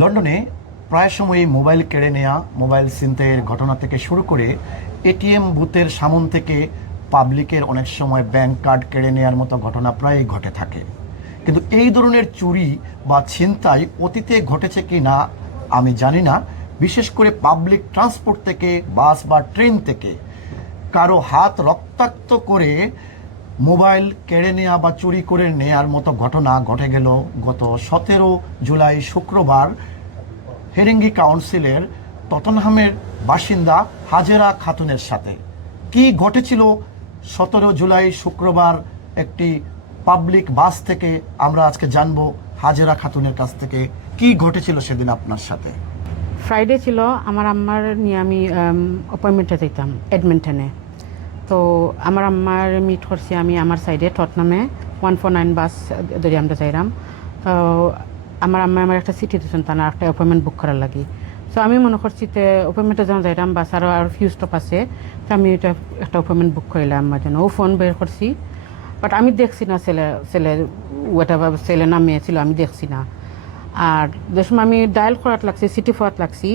লন্ডনে প্রায় সময়ই মোবাইল কেড়ে নেওয়া, মোবাইল ছিনতাইয়ের ঘটনা থেকে শুরু করে এটিএম বুথের সামন থেকে পাবলিকের অনেক সময় ব্যাংক কার্ড কেড়ে নেওয়ার মতো ঘটনা প্রায়ই ঘটে থাকে। কিন্তু এই ধরনের চুরি বা ছিনতাই অতীতে ঘটেছে কি না আমি জানি না। বিশেষ করে পাবলিক ট্রান্সপোর্ট থেকে, বাস বা ট্রেন থেকে কারো হাত রক্তাক্ত করে মোবাইল কেড়ে নেওয়া বা চুরি করে নেয়ার মতো ঘটনা ঘটে গেল গত 17 জুলাই শুক্রবার হেরিঙ্গি কাউন্সিলের টটনহামের বাসিন্দা হাজেরা খাতুনের সাথে। কি ঘটেছিল 17 জুলাই শুক্রবার একটি পাবলিক বাস থেকে, আমরা আজকে জানবো হাজেরা খাতুনের কাছ থেকে কি ঘটেছিল সেদিন আপনার সাথে। ফ্রাইডে ছিল, আমার আম্মার নিয়ে আমি অ্যাপয়েন্টমেন্টে যেতাম এডমিন্টনে। তো আমার আম্মার মিট করছি আমি আমার সাইডে টটনামে 149 বাস ধরে আমরা যাইলাম। তো আমার আম্মা আমার একটা সিটি দিয়েছেন, তার একটা অ্যাপয়েন্টমেন্ট বুক করার লাগি। তো আমি মনে করছি তে অ্যাপয়েন্টমেন্টে যখন যাইলাম বাস আর ফিউ স্টপ আছে, তো আমি এটা একটা অ্যাপয়েন্টমেন্ট বুক করিলাম আমার জন্য। ও ফোন বের করছি, বাট আমি দেখছি না ছেলে ওটা ছেলে না মেয়ে ছিল, আমি দেখছি না। আর যে সময় আমি ডায়াল করার লাগছি, সিটি ফোয়াত লাগছি,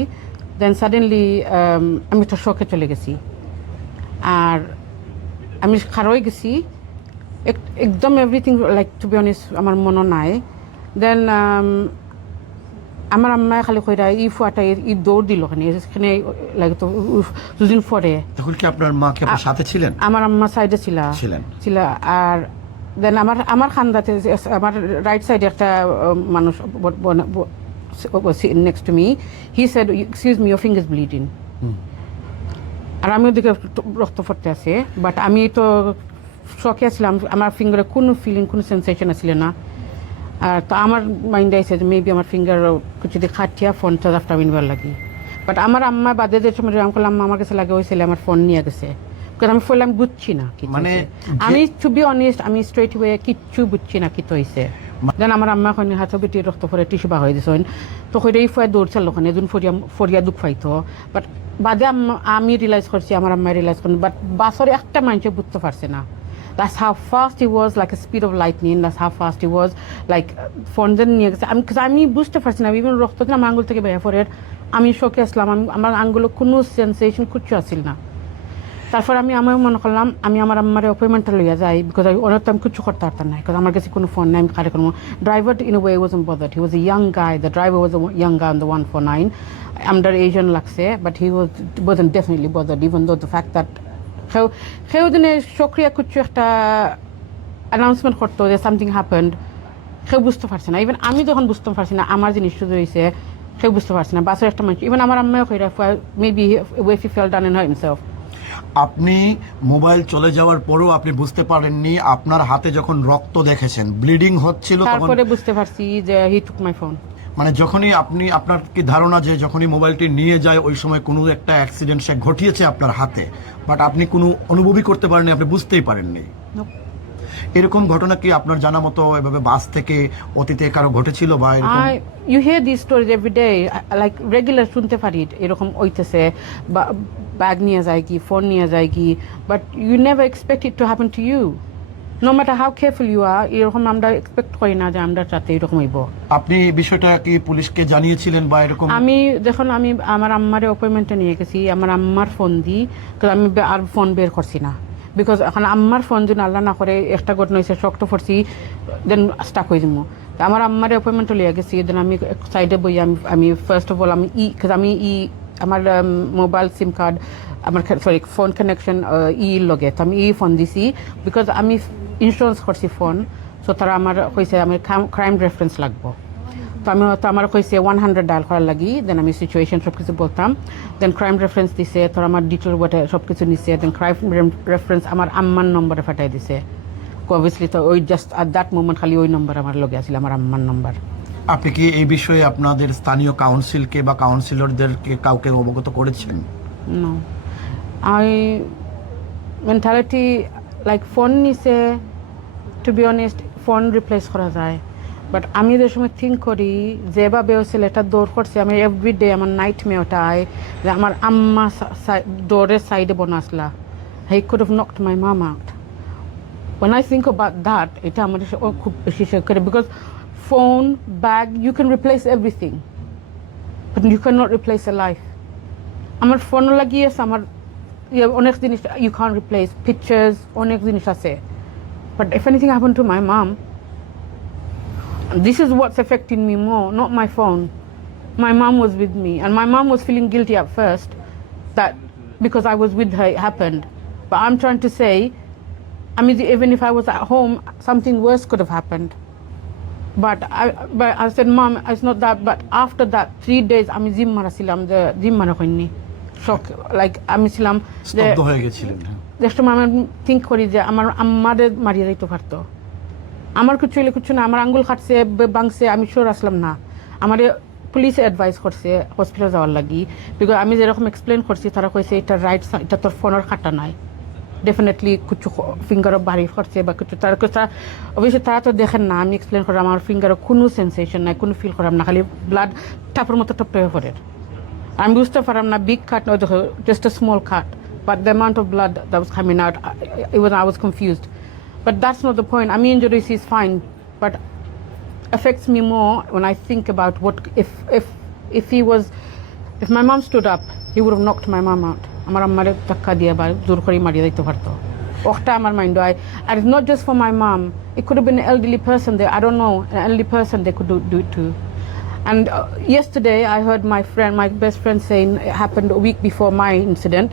দেন সাডেনলি আমি একটা শখে চলে গেছি। আর আমি খারই গেছি একদম everything, like to be honest আমার মনে নাই। দেন আমার আম্মায় খালি কইরা ই ফুয়াটা ই দৌড় দিল এখানে লাইক তো দুদিন পরে। তখন কি আপনার মা কি আপনার সাথে ছিলেন? আমার আম্মা সাইডে ছিল। আর দেন আমার খান্দাতে আমার রাইট সাইডে একটা মানুষ next to me, he said excuse me, your finger is bleeding. আর আমি ওদিকে রক্ত পড়তে আছে, বাট আমি তো শখে ছিলাম, আমার ফিঙ্গারে কোনো ফিলিং, কোনো সেন্সেশন আসলে না। আর তো আমার মাইন্ডে আছে যে মেবি আমার ফিঙ্গার যদি খাটিয়া ফোনটা রাফটা মিনবার লাগি। বাট আমার আম্মা বাদে যে সময় রাম করলাম, আমার কাছে লাগে ওই ছেলে আমার ফোন নিয়ে গেছে, কারণ আমি ফোন আমি বুঝছি না মানে আমি টু বি অনেস্ট আমি স্ট্রেট ওয়ে কিচ্ছু বুঝছি না কি তো হয়েছে। দেন আমার আম্মা ওখানে হাতে বেটি রক্ত পরে টিস্যু বা হয়ে দিয়েছেন। তো ওইটাই ফুয়া দৌড়ছিল ওখানে, এজন ফরিয়া দুঃখ পাইতো। বাট বাদে আমি রিয়েলাইজ করছি, আমার আম্মা রিয়েলাইজ করেন, বাট বাসর একটা মানুষে বুঝতে পারছে না। That's how fast he was, like a speed of lightning. That's how fast he was, like phone then নিয়ে গেছে। আমি বুঝতে পারছি না, বিভিন্ন রক্ত আমার আঙ্গুল থেকে বের পরে আমি শোকে আসলাম, আমার আঙ্গুলে কোনো সেন্সেশন কিচ্ছু আসছিল না। তারপর আমি মনে করলাম আমি আমার আম্মার অ্যাপয়েন্টমেন্টটা লইয়া যাই, বিকজ অনেক আমি কিছু করতে পারতাম না, বিকজ আমার কাছে কোনো ফোন নেই, আমি কারে করবো। Driver in a way wasn't bothered, he was a young guy, the driver was a young guy on the 149, under এজিয়ান লাগছে, but he wasn't definitely bothered, even though the fact that সেও দিনে সক্রিয় কিছু একটা অ্যানাউন্সমেন্ট করতো যে something happened, সেও বুঝতে পারছে না। ইভেন আমি যখন বুঝতে পারছি না আমার জিনিস শুধু হয়েছে, সেও বুঝতে পারছে না। বাসের একটা মানুষ, ইভেন আমার আম্মাও কইরা মেবি ওয়েফ he fell down in himself. আপনি মোবাইল চলে যাওয়ার পরও আপনি বুঝতে পারেননি, আপনার হাতে যখন রক্ত দেখেছেন, ব্লিডিং হচ্ছিল, তারপরে বুঝতে পারছি যে হি টুক মাই ফোন। মানে যখনই আপনার কি ধারণা যে যখনই মোবাইলটি নিয়ে যায় ওই সময় কোনো একটা অ্যাক্সিডেন্ট সে ঘটিয়েছে আপনার হাতে, বাট আপনি কোনো অনুভবই করতে পারেননি, আপনি বুঝতেই পারেননি? এরকম ঘটনা কি আপনার জানা মতো এভাবে বাস থেকে অতীতে কারো ঘটেছিল বা এরকম? You hear this stories every day, like regular শুনতে পারি এরকম হইতেছে, বা ব্যাগ নিয়ে যায় কি, ফোন নিয়ে যায় কি, but you never expect it to happen to you. No matter how careful you are, এরকম আমরা এক্সপেক্ট করি না যে আমরা সাথে এরকম হইব। আপনি বিষয়টা কি পুলিশকে জানিয়েছিলেন বা এরকম? আমি যখন আমি আমার আম্মার অ্যাপয়েন্টমেন্টে নিয়ে গেছি, আমার আম্মার ফোন দিই, কারণ আমি আর ফোন বের করছি না, বিকজ এখন আম্মার ফোন যদি আল্লাহ না করে একটা ঘটনা হয়েছে, শক্ত পড়ছি, দেন স্টাক হয়ে যাবো। তো আমার আম্মার অ্যাপয়েন্টমেন্টে লিয়ে গেছি, দেন আমি সাইডে বই আমি ফার্স্ট অফ অল আমি আমার মোবাইল সিম কার্ড, আমার সরি ফোন কানেকশন লগে, তো আমি ফোন দিছি, বিকজ আমি ইন্স্যুরেন্স করছি ফোন। সো তারা আমার কইছে আমার ক্রাইম রেফারেন্স লাগবো। তো আমার কইছে 100 ডায়াল করার লাগি, দেন আমি সিচুয়েশন সব কিছু বলতাম, দেন ক্রাইম রেফারেন্স দিছে, তোর আমার ডিটেল ওয়াটা সব কিছু নিছে, দেন ক্রাইম রেফারেন্স আমার আম্মার নম্বরে ফাটাই দিছে। অবভিয়াসলি তো ওই জাস্ট অ্যাট দ্যাট মোমেন্ট খালি ওই নম্বর আমার লগে আছিল, আমার আম্মার নম্বর। আপনি কি এই বিষয়ে আপনাদের স্থানীয় কাউন্সিলকে বা কাউন্সিলরদেরকে কাউকে অবগত করেছেন? No, I mentality like phone নিছে, to be honest phone replace করা যায়, বাট আমি যে সময় থিঙ্ক করি যেভাবে ওই ছেলেটা দৌড় করছে, আমি এভরিডে আমার নাইট মেয়েটা আয় যে আমার আম্মা ডোরের সাইডে বনা আসলা, he could have knocked my mum out. When I think about that, এটা আমার খুব বেশি শেয়ার করে, because phone, bag, you can replace everything, but you cannot replace a life. আমার ফোন লাগিয়েছে আমার অনেক জিনিস you can't replace pictures অনেক জিনিস আছে, but if anything happened to my mom, this is what's affecting me more, not my phone. My mom was with me, and my mom was feeling guilty at first that because I was with her it happened, but I'm trying to say, I mean, even if I was at home, something worse could have happened. But I said, Mom, it's not that. But after that 3 days, আমি gym মারাছিলাম, যে gym মারা হয়নি, শক, like আমি ছিলাম যে স্তব্ধ হয়ে গেছিলেন। জাস্ট আমি থিঙ্ক করি যে আমার আমাদের মারিয়ে যাইতে পারতো, আমার কিছু হইলে কিছু না, আমার আঙ্গুল কাটছে ভাঙছে, আমি শোর আসলাম না, আমার পুলিশে অ্যাডভাইস করছে হসপিটাল যাওয়ার লাগি, বিকজ আমি যেরকম এক্সপ্লেন করছি তারা কইছে এটা রাইট, এটা তোর ফোনের কাটা নাই, ডেফিনেটলি কিছু ফিঙ্গারও বাড়ি করছে বা কিছু, তার কথা অবশ্যই তারা তো দেখেন না, আমি এক্সপ্লেন করি আমার ফিঙ্গারও কোনো সেন্সেশন নাই, কোনো ফিল করাম না, খালি ব্লাড টাপের মতো টপ টপে পড়ে, আমি বুঝতে পারলাম না big cut, just a small cut, but the amount of blood that was coming out, I was confused, but that's not the point. I mean, injuries is fine, but affects me more when I think about what if he was, if my mom stood up, he would have knocked my mom out. আমার আম্মারে ধাক্কা দিয়ে বা জোর করে মারিয়ে দিতে পারতো, ওটা আমার মাইন্ড হয়, and it's not just for my mom, it could have been an elderly person there, I don't know, an elderly person they could do it too. And yesterday I heard my best friend saying it happened a week before my incident,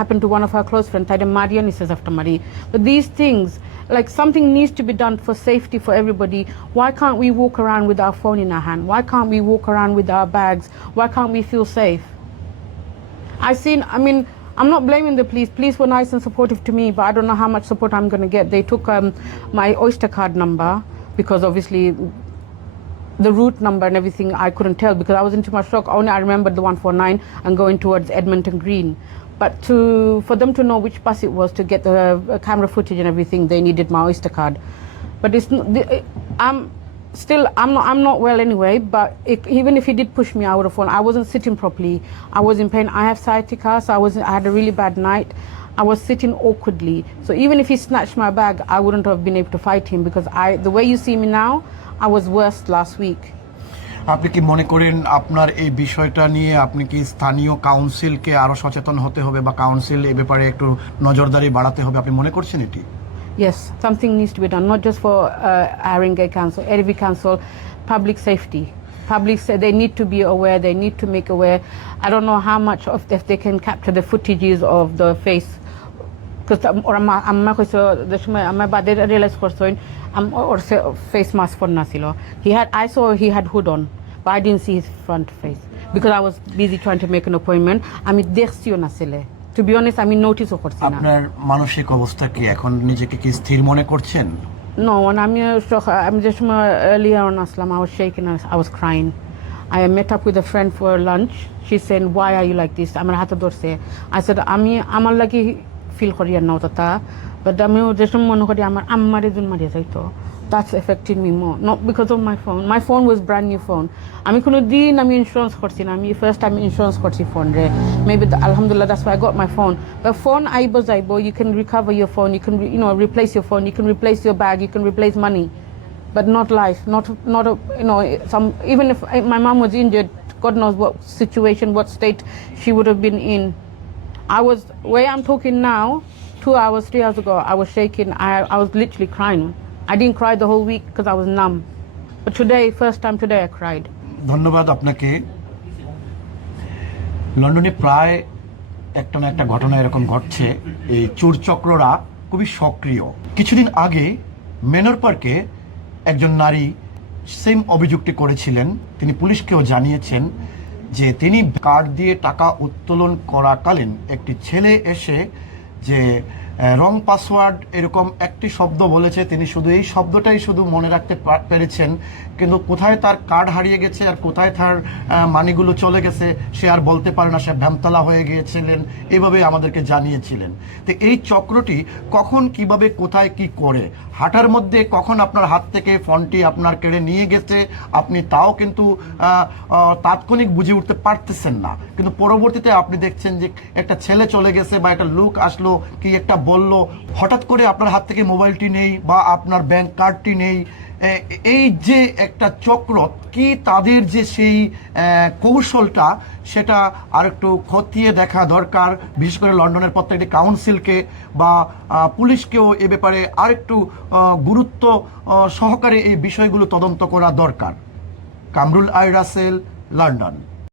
happened to one of her close friends, Taida Marian says after Marie. But these things, like something needs to be done for safety for everybody. Why can't we walk around with our phone in our hand? Why can't we walk around with our bags? Why can't we feel safe? I mean, I'm not blaming the police. Police were nice and supportive to me, but I don't know how much support I'm going to get. They took my Oyster card number, because obviously the route number and everything I couldn't tell, because I was in too much shock. Only I remembered the 149 and going towards Edmonton Green. But for them to know which bus it was to get the camera footage and everything, they needed my Oyster card. But it's I'm not well anyway, but even if he did push me, I would have fallen. I wasn't sitting properly. I was in pain. I have sciatica, so I had a really bad night. I was sitting awkwardly. So even if he snatched my bag, I wouldn't have been able to fight him, because the way you see me now, I was worse last week. আপনি কি মনে করেন আপনার এই বিষয়টা নিয়ে আপনি কি স্থানীয় কাউন্সিলকে আরো সচেতন হতে হবে, বা কাউন্সিল এই ব্যাপারে একটু নজরদারি বাড়াতে হবে, আপনি মনে করছেন এটি? Yes, something needs to be done, not just for Haringey Council, Erivi Council, public safety. Public, they need to be aware, they need to make aware. I don't know how much of if they can capture the footages of the face, because amma koiso the সময় amma bade realize korsoin or face mask for nasilo. I saw he had hood on, but I didn't see his front face because I was busy trying to make an appointment. আমি দেখছিও না ছেলে, to be honest, আমি নোটিসও করছি না। আপনার মানসিক অবস্থা কি এখন, নিজেকে কি স্থির মনে করছেন? No, when আমি যে সময় earlier on Aslam, I was shaking, I was crying. I met up with a friend for lunch. She said, why are you like this? আমার হাতে ধরছে। I said, আমি আমার লাগি ফিল করি আর না ওটা, বাট আমি যে সময় মনে করি আমার আম্মারে জন্য মারিয়ে যাইতো, that's affecting me more, not because of my phone. My phone was brand new phone. আমি কোনো দিন আমি ইন্স্যুরেন্স করছি না, আমি ফার্স্ট টাইম ইন্স্যুরেন্স করছি ফোন রে, maybe alhamdulillah that's why I got my phone. But phone aibo jaibo, you can recover your phone, you can replace your phone, you can replace your bag, you can replace money, but not life, not even if my mom was injured, God knows what situation, what state she would have been in. Where I'm talking now, 2 hours, 3 hours ago, I was shaking, I was literally crying. I didn't cry the whole week because I was numb. But today, first time today, I cried. ধন্যবাদ আপনাকে। লন্ডনে প্রায় একটা না একটা ঘটনা এরকম ঘটছে, এই চোরচক্ররা খুবই সক্রিয়। কিছুদিন আগে মেনর পার্কে একজন নারী সেম অভিযোগটি করেছিলেন, তিনি পুলিশকেও জানিয়েছেন যে তিনি কার্ড দিয়ে টাকা উত্তোলন করাকালীন একটি ছেলে এসে যে রং পাসওয়ার্ড এরকম একটি শব্দ বলেছে, তিনি শুধু এই শব্দটাই শুধু মনে রাখতে পেরেছেন, কিন্তু কোথায় তার কার্ড হারিয়ে গেছে আর কোথায় তার মানিগুলো চলে গেছে সে আর বলতে পারে না, সে ভ্যামতলা হয়ে গিয়েছিলেন, এভাবে আমাদেরকে জানিয়েছিলেন। তো এই চক্রটি কখন কিভাবে কোথায় কি করে, হাঁটার মধ্যে কখন আপনার হাত থেকে ফোনটি আপনার কেড়ে নিয়ে গেছে আপনি তাও কিন্তু তাৎক্ষণিক বুঝে উঠতে পারতেছেন না, কিন্তু পরবর্তীতে আপনি দেখছেন যে একটা ছেলে চলে গেছে বা একটা লোক আসলো কি একটা বলল, হঠাৎ করে আপনার হাত থেকে মোবাইলটি নেই বা আপনার ব্যাংক কার্ডটি নেই, এই যে একটা চক্র, কি তাদের যে সেই কৌশলটা, সেটা আরেকটু খতিয়ে দেখা দরকার। বিশেষ করে লন্ডনের প্রত্যেকটি কাউন্সিলকে বা পুলিশকেও এ ব্যাপারে আরেকটু গুরুত্ব সহকারে এই বিষয়গুলো তদন্ত করা দরকার। কামরুল আই রাসেল, লন্ডন।